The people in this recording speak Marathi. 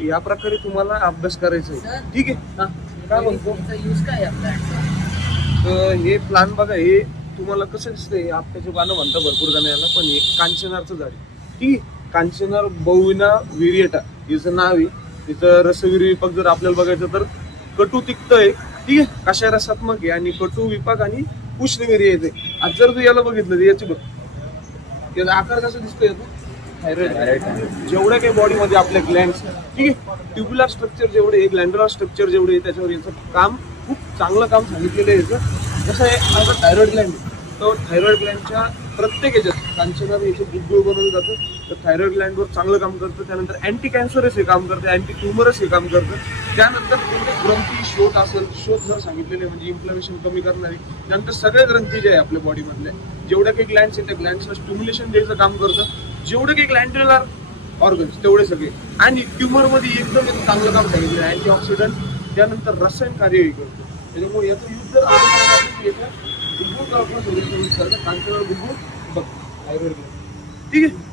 या प्रकारे तुम्हाला अभ्यास करायचा आहे. ठीक आहे. हा काय म्हणतो यूज काय तर हे प्लांट बघा, हे तुम्हाला कसं दिसतंय, आपल्याचे पानं म्हणता भरपूर जण याला, पण हे कांचनारचं झाड आहे. ठीक आहे. कांचनार बौविना विरिएटा हिचं नाव आहे. तिचं रसविरी विपाक जर आपल्याला बघायचं तर कटू तिक्त आहे. ठीक आहे. कषाय रसात्मक आहे आणि कटू विपाक आणि उष्णविरी येते. आज जर तू याला बघितलं तर याची बघ, याचा आकार कसा दिसतोय, याचा थायरॉइड. जेवढ्या काही बॉडीमध्ये आपल्या ग्लँड्स, ठीक आहे, ट्युब्युलर स्ट्रक्चर जेवढे आहे, ग्लँड्युलर स्ट्रक्चर जेवढे आहे, त्याच्यावर याचं काम खूप चांगलं काम सांगितलेलं आहे याचं. कसं आहे, माझा थायरॉइड ग्लँड तो थायरॉइड ग्लँडच्या प्रत्येक याच्यात कांचनार याचं गुळगुळ बनवलं जातं. तर थायरॉइड ग्लँडवर चांगलं काम करतं. त्यानंतर अँटी कॅन्सरस हे काम करतं, अँटी ट्युमरस हे काम करतं. त्यानंतर ग्रंथी शोथ असेल, शोथ जर सांगितलेले म्हणजे इन्फ्लॅमेशन कमी करणारे. त्यानंतर सगळ्या ग्रंथी जे आहे आपल्या बॉडीमधल्या जेवढ्या काही ग्लँड्स आहेत त्या ग्लँड्सला स्टिम्युलेशन द्यायचं काम करतं. जेवढे काही ग्लँड्युलर ऑर्गन्स तेवढे सगळे. आणि ट्युमर मध्ये एकदम चांगलं काम सांगितलं, अँटीऑक्सिडंट. त्यानंतर रसायन कार्यही करतो. त्याच्यामुळे याचं यूज जर आपण गुळगुळ करतो, कांचनार गुळगुळ बघ थायरॉइड. ठीक आहे.